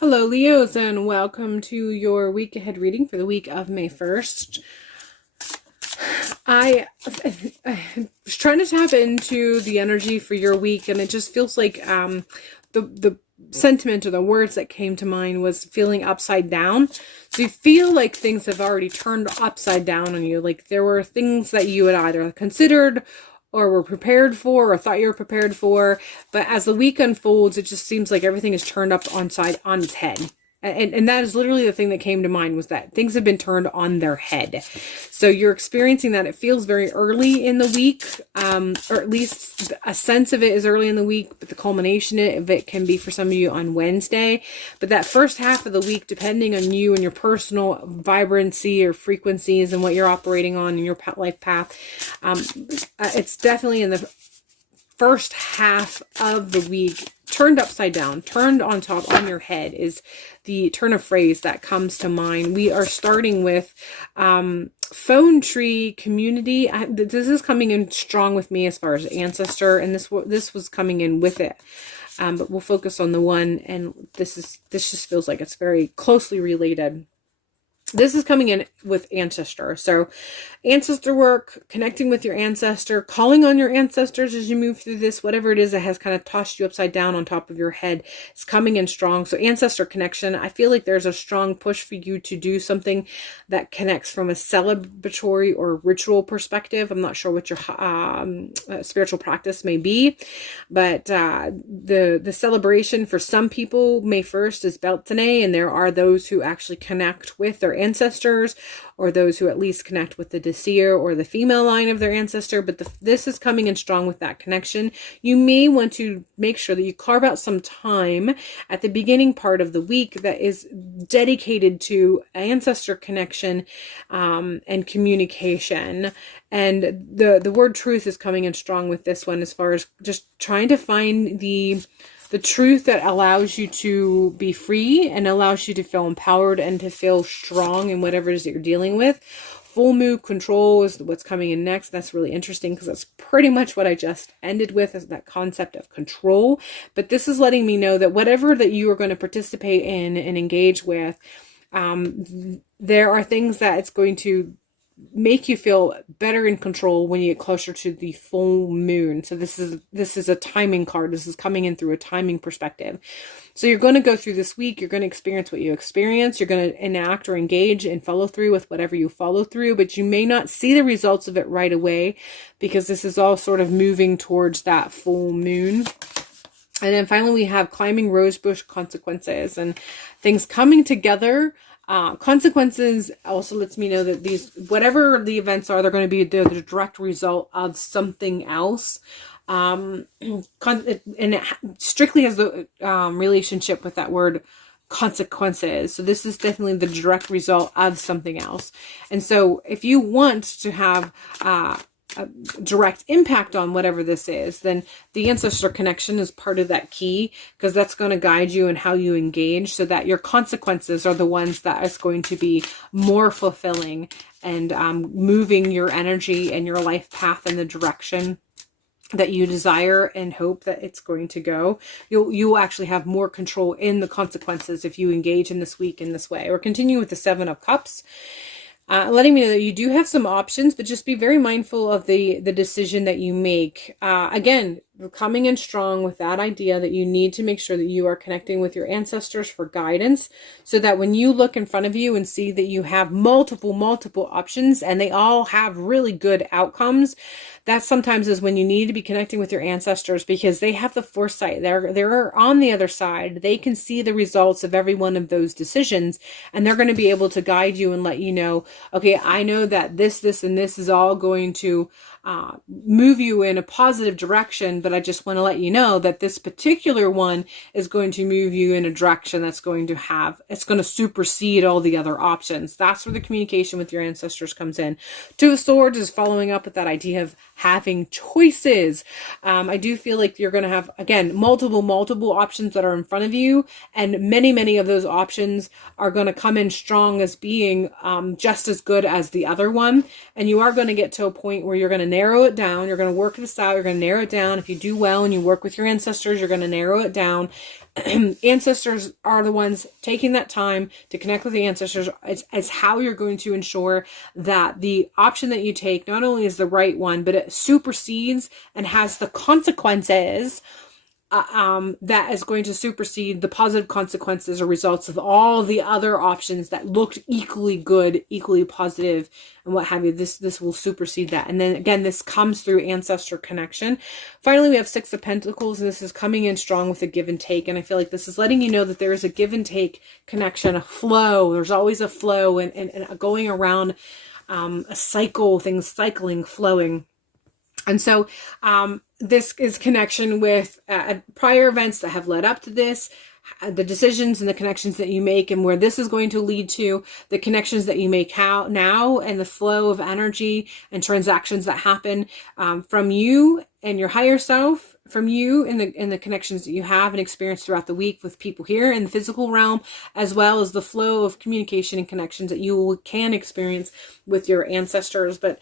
Hello, Leos, and welcome to your week ahead reading for the week of May 1st. I was trying to tap into the energy for your week, and it just feels like the sentiment or the words that came to mind was feeling upside down. So you feel like things have already turned upside down on you. Like there were things that you had either considered or were prepared for or thought you were prepared for. But as the week unfolds, it just seems like everything is turned up on its head. And that is literally the thing that came to mind, was that things have been turned on their head. So you're experiencing that. It feels very early in the week, or at least a sense of it is early in the week, but the culmination of it can be for some of you on Wednesday. But that first half of the week, depending on you and your personal vibrancy or frequencies and what you're operating on in your life path, it's definitely in the first half of the week. Turned upside down, turned on top, on your head is the turn of phrase that comes to mind. We are starting with phone tree community. This is coming in strong with me as far as ancestor, and this was coming in with it. But we'll focus on the one, and this just feels like it's very closely related. This is coming in with ancestor. So ancestor work, connecting with your ancestor, calling on your ancestors as you move through this, whatever it is that has kind of tossed you upside down on top of your head, is coming in strong. So ancestor connection, I feel like there's a strong push for you to do something that connects from a celebratory or ritual perspective. I'm not sure what your spiritual practice may be, but the celebration for some people, May 1st, is Beltane, and there are those who actually connect with their ancestors, or those who at least connect with the seer or the female line of their ancestor. But this is coming in strong with that connection. You may want to make sure that you carve out some time at the beginning part of the week that is dedicated to ancestor connection and communication. And the word truth is coming in strong with this one, as far as just trying to find the truth that allows you to be free and allows you to feel empowered and to feel strong in whatever it is that you're dealing with. Full moon control is what's coming in next. That's really interesting because that's pretty much what I just ended with, is that concept of control. But this is letting me know that whatever that you are going to participate in and engage with, there are things that it's going to make you feel better in control when you get closer to the full moon. So this is a timing card. This is coming in through a timing perspective. So you're going to go through this week. You're going to experience what you experience. You're going to enact or engage and follow through with whatever you follow through, but you may not see the results of it right away, because this is all sort of moving towards that full moon. And then finally, we have climbing rosebush consequences and things coming together. Consequences also lets me know that these, whatever the events are, they're going to be the direct result of something else. And it strictly has the relationship with that word consequences. So this is definitely the direct result of something else. And so if you want to have a direct impact on whatever this is, then the ancestor connection is part of that key, because that's going to guide you in how you engage, so that your consequences are the ones that is going to be more fulfilling and moving your energy and your life path in the direction that you desire and hope that it's going to go. You'll actually have more control in the consequences if you engage in this week in this way. We're continuing with the 7 of Cups. Letting me know that you do have some options, but just be very mindful of the decision that you make. Again, coming in strong with that idea that you need to make sure that you are connecting with your ancestors for guidance, so that when you look in front of you and see that you have multiple options and they all have really good outcomes, that sometimes is when you need to be connecting with your ancestors, because they have the foresight. They're on the other side. They can see the results of every one of those decisions, and they're going to be able to guide you and let you know, okay, I know that this and this is all going to move you in a positive direction, but I just want to let you know that this particular one is going to move you in a direction that's going to supersede all the other options. That's where the communication with your ancestors comes in. 2 of Swords is following up with that idea of having choices. I do feel like you're going to have, again, multiple options that are in front of you, and many of those options are going to come in strong as being just as good as the other one, and you are going to get to a point where you're going to narrow it down. You're going to work this out. You're going to narrow it down. If you do well and you work with your ancestors, you're going to narrow it down. Ancestors are the ones taking that time to connect with the ancestors. It's how you're going to ensure that the option that you take not only is the right one, but it supersedes and has the consequences that is going to supersede the positive consequences or results of all the other options that looked equally good, equally positive, and what have you. This will supersede that. And then again, this comes through ancestor connection. Finally, we have Six of Pentacles, and this is coming in strong with a give and take. And I feel like this is letting you know that there is a give and take connection, a flow. There's always a flow and going around a cycle, things cycling, flowing. And so this is connection with prior events that have led up to this, the decisions and the connections that you make, and where this is going to lead to, the connections that you make now, and the flow of energy and transactions that happen from you and your higher self, from you in the connections that you have and experience throughout the week with people here in the physical realm, as well as the flow of communication and connections that you can experience with your ancestors. But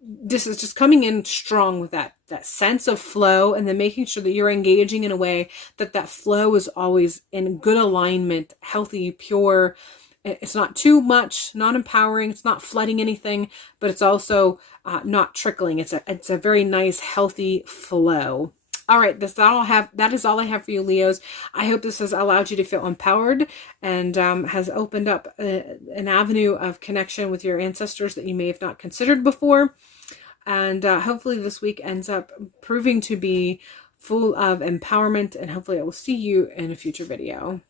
this is just coming in strong with that sense of flow, and then making sure that you're engaging in a way that flow is always in good alignment, healthy, pure. It's not too much, not empowering. It's not flooding anything, but it's also not trickling. It's a very nice, healthy flow. All right, that is all I have for you, Leos. I hope this has allowed you to feel empowered and has opened up an avenue of connection with your ancestors that you may have not considered before. And hopefully this week ends up proving to be full of empowerment, and hopefully I will see you in a future video.